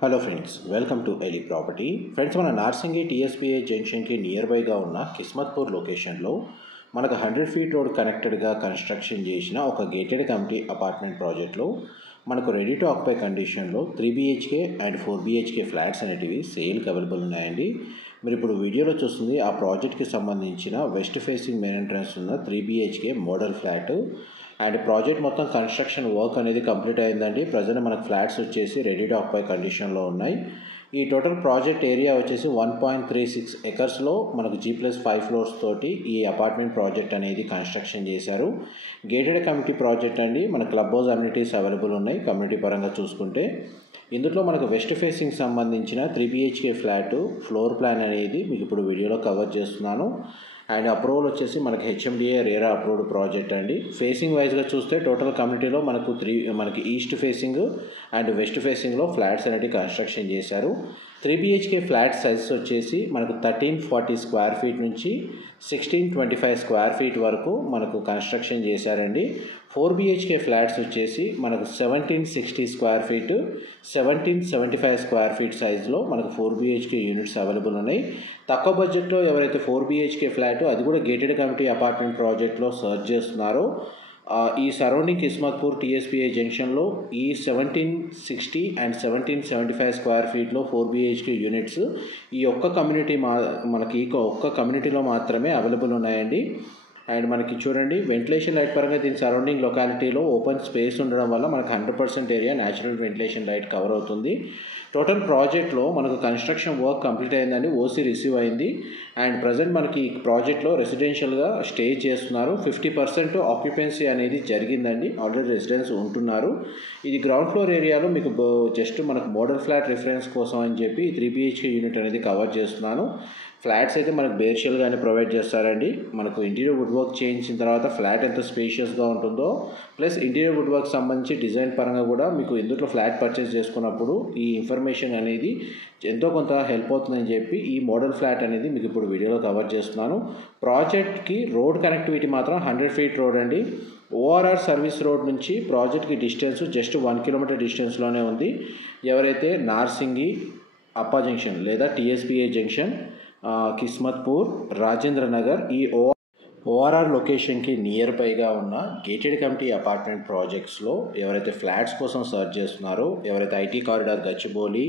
Hello friends, welcome to Eli property. Friends, మన Narsingi TSPA జంక్షన్కి near బైగా ఉన్న కిస్మత్పూర్ లొకేషన్లో మనకు 100 ఫీట్ రోడ్ కనెక్టెడ్గా కన్స్ట్రక్షన్ చేసిన ఒక గేటెడ్ కమ్యూనిటీ అపార్ట్మెంట్ ప్రాజెక్ట్లో మనకు రెడీ టు ఆక్యుపై కండిషన్లో 3 BHK అండ్ 4 BHK ఫ్లాట్స్ అనేటివి సేల్కి అవైలబుల్ ఉన్నాయండి. మీరు ఇప్పుడు వీడియోలో చూస్తుంది ఆ ప్రాజెక్ట్కి సంబంధించిన వెస్ట్ ఫేసింగ్ మెయిన్ ఎంట్రన్స్ ఉన్న 3 BHK model flat. And project మొత్తం కన్స్ట్రక్షన్ వర్క్ అనేది కంప్లీట్ అయిందండి. ప్రజెంట్ మనకు ఫ్లాట్స్ వచ్చేసి రెడీ టు ఆక్యుపై కండిషన్లో ఉన్నాయి. ఈ టోటల్ ప్రాజెక్ట్ ఏరియా వచ్చేసి 1.36 ఎకర్స్లో మనకు G+5 ఫ్లోర్స్ తోటి ఈ అపార్ట్మెంట్ ప్రాజెక్ట్ అనేది కన్స్ట్రక్షన్ చేశారు. గేటెడ్ కమ్యూనిటీ ప్రాజెక్ట్ అండి. మన క్లబ్ హౌస్ అమ్యూనిటీస్ అవైలబుల్ ఉన్నాయి. కమ్యూనిటీ పరంగా చూసుకుంటే ఇందులో మనకు వెస్ట్ ఫేసింగ్ సంబంధించిన 3 BHK ఫ్లాట్ ఫ్లోర్ ప్లాన్ అనేది మీకు ఇప్పుడు వీడియోలో కవర్ చేస్తున్నాను. అండ్ అప్రూవల్ వచ్చేసి మనకి HMDA రేరా అప్రూవ్డ్ ప్రాజెక్ట్ అండి. ఫేసింగ్ వైజ్గా చూస్తే టోటల్ కమ్యూనిటీలో మనకి ఈస్ట్ ఫేసింగ్ అండ్ వెస్ట్ ఫేసింగ్లో ఫ్లాట్స్ అనేవి కన్స్ట్రక్షన్ చేశారు. 3 BHK ఫ్లాట్ సైజెస్ వచ్చేసి మనకు 1340 స్క్వేర్ ఫీట్ నుంచి 1625 స్క్వేర్ ఫీట్ వరకు మనకు కన్స్ట్రక్షన్ చేశారండి. 4 BHK ఫ్లాట్స్ వచ్చేసి మనకు 1760 స్క్వేర్ ఫీట్ 1775 స్క్వేర్ ఫీట్ సైజులో మనకు 4 BHK యూనిట్స్ అవైలబుల్ ఉన్నాయి. తక్కువ బడ్జెట్లో ఎవరైతే 4 BHK ఫ్లాట్ అది కూడా గేటెడ్ కమ్యూనిటీ అపార్ట్మెంట్ ప్రాజెక్ట్లో సర్చ్ చేస్తున్నారో ఈ సరౌండింగ్ కిస్మత్పూర్ టీఎస్పీఏ జంక్షన్లో ఈ 1760 అండ్ 1775 స్క్వేర్ ఫీట్లో 4 BHK యూనిట్స్ ఈ ఒక్క కమ్యూనిటీలో మాత్రమే అవైలబుల్ ఉన్నాయండి. అండ్ మనకి చూడండి, వెంటిలేషన్ లైట్ పరంగా దీని సరౌండింగ్ లొకాలిటీలో ఓపెన్ స్పేస్ ఉండడం వల్ల మనకు 100% area natural ventilation light cover అవుతుంది. టోటల్ ప్రాజెక్ట్లో మనకు కన్స్ట్రక్షన్ వర్క్ కంప్లీట్ అయిందండి. OC రిసీవ్ అయింది. అండ్ ప్రజెంట్ మనకి ఈ ప్రాజెక్ట్లో రెసిడెన్షియల్గా స్టే చేస్తున్నారు. 50% ఆక్యుపెన్సీ అనేది జరిగిందండి. ఆల్రెడీ రెసిడెన్స్ ఉంటున్నారు. ఇది గ్రౌండ్ ఫ్లోర్ ఏరియాలో మీకు జస్ట్ మనకు మోడల్ ఫ్లాట్ రిఫరెన్స్ కోసం అని చెప్పి 3 BHK యూనిట్ అనేది కవర్ చేస్తున్నాను. ఫ్లాట్స్ అయితే మనకు బేర్షియల్గానే ప్రొవైడ్ చేస్తారండి. మనకు ఇంటీరియర్ వుడ్ వర్క్ చేయించిన తర్వాత ఫ్లాట్ ఎంత స్పేషియస్గా ఉంటుందో ప్లస్ ఇంటీరియర్ వుడ్ వర్క్ సంబంధించి డిజైన్ పరంగా కూడా మీకు ఇందులో ఫ్లాట్ పర్చేస్ చేసుకున్నప్పుడు ఈ ఇన్ఫర్మేషన్ అనేది ఎంతో కొంత హెల్ప్ అవుతుందని చెప్పి ఈ మోడల్ ఫ్లాట్ అనేది మీకు ఇప్పుడు వీడియోలో కవర్ చేస్తున్నాను. ప్రాజెక్ట్కి రోడ్ కనెక్టివిటీ మాత్రం 100 ఫీట్ రోడ్ అండి. ORR సర్వీస్ రోడ్ నుంచి ప్రాజెక్ట్కి డిస్టెన్స్ జస్ట్ 1 కిలోమీటర్ డిస్టెన్స్లోనే ఉంది. ఎవరైతే నార్సింగి అప్పా జంక్షన్ లేదా TSPA జంక్షన్ కిస్మత్పూర్ రాజేంద్ర నగర్ ఈ ORR లొకేషన్కి నియర్ బైగా ఉన్న గేటెడ్ కమ్యూనిటీ అపార్ట్మెంట్ ప్రాజెక్ట్స్లో ఎవరైతే ఫ్లాట్స్ కోసం సర్చ్ చేస్తున్నారో, ఎవరైతే IT corridor Gachibowli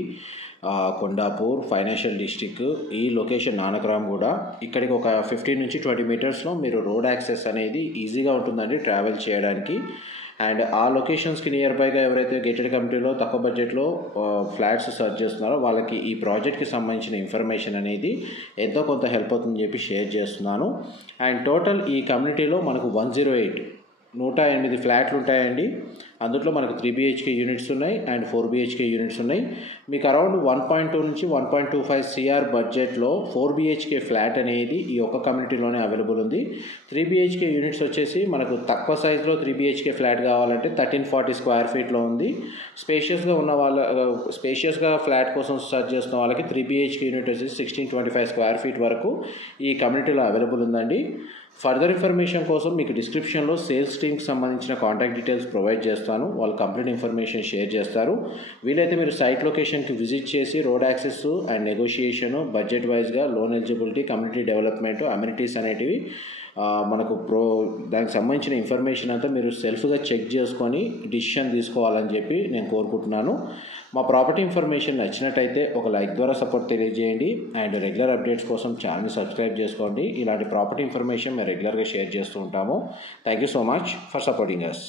Kondapur financial district ఈ లొకేషన్ నానక్రామ్ కూడా ఇక్కడికి ఒక 15 నుంచి 20 మీటర్స్లో మీరు రోడ్ యాక్సెస్ అనేది ఈజీగా ఉంటుందండి ట్రావెల్ చేయడానికి. అండ్ ఆ లొకేషన్స్కి నియర్ బైగా ఎవరైతే గేటెడ్ కమ్యూనిటీలో తక్కువ బడ్జెట్లో ఫ్లాట్స్ సర్చ్ చేస్తున్నారో వాళ్ళకి ఈ ప్రాజెక్ట్కి సంబంధించిన ఇన్ఫర్మేషన్ అనేది ఎంతో కొంత హెల్ప్ అవుతుందని చెప్పి షేర్ చేస్తున్నాను. అండ్ టోటల్ ఈ కమ్యూనిటీలో మనకు 108 ఫ్లాట్లు ఉంటాయండి. అందులో మనకు 3 BHK యూనిట్స్ ఉన్నాయి అండ్ 4 BHK యూనిట్స్ ఉన్నాయి. మీకు అరౌండ్ 1.2 నుంచి 1.25 CR బడ్జెట్లో 4 BHK ఫ్లాట్ అనేది ఈ ఒక్క కమ్యూనిటీలోనే అవైలబుల్ ఉంది. 3 BHK యూనిట్స్ వచ్చేసి మనకు తక్కువ సైజులో 3 BHK ఫ్లాట్ కావాలంటే 1340 స్క్వేర్ ఫీట్లో ఉంది. స్పేషియస్గా ఫ్లాట్ కోసం సర్చ్ చేస్తున్న వాళ్ళకి 3 BHK యూనిట్ వచ్చేసి 1625 స్క్వేర్ ఫీట్ వరకు ఈ కమ్యూనిటీలో అవైలబుల్ ఉందండి. ఫర్దర్ ఇన్ఫర్మేషన్ కోసం మీకు డిస్క్రిప్షన్లో సేల్స్ టీమ్కి సంబంధించిన కాంటాక్ట్ డీటెయిల్స్ ప్రొవైడ్ చేస్తాను. వాళ్ళు కంప్లీట్ ఇన్ఫర్మేషన్ షేర్ చేస్తారు. వీలైతే మీరు సైట్ లొకేషన్కి విజిట్ చేసి road access and negotiation, budget వైజ్గా loan eligibility, community development, amenities అనేటివి మనకు దానికి సంబంధించిన ఇన్ఫర్మేషన్ అంతా మీరు సెల్ఫ్గా చెక్ చేసుకొని డిసిషన్ తీసుకోవాలని చెప్పి నేను కోరుకుంటున్నాను. మా ప్రాపర్టీ ఇన్ఫర్మేషన్ నచ్చినట్టయితే ఒక లైక్ ద్వారా సపోర్ట్ తెలియజేయండి. అండ్ రెగ్యులర్ అప్డేట్స్ కోసం ఛానల్ని సబ్స్క్రైబ్ చేసుకోండి. ఇలాంటి ప్రాపర్టీ ఇన్ఫర్మేషన్ మేము రెగ్యులర్గా షేర్ చేస్తూ ఉంటాము. Thank you so much for supporting us.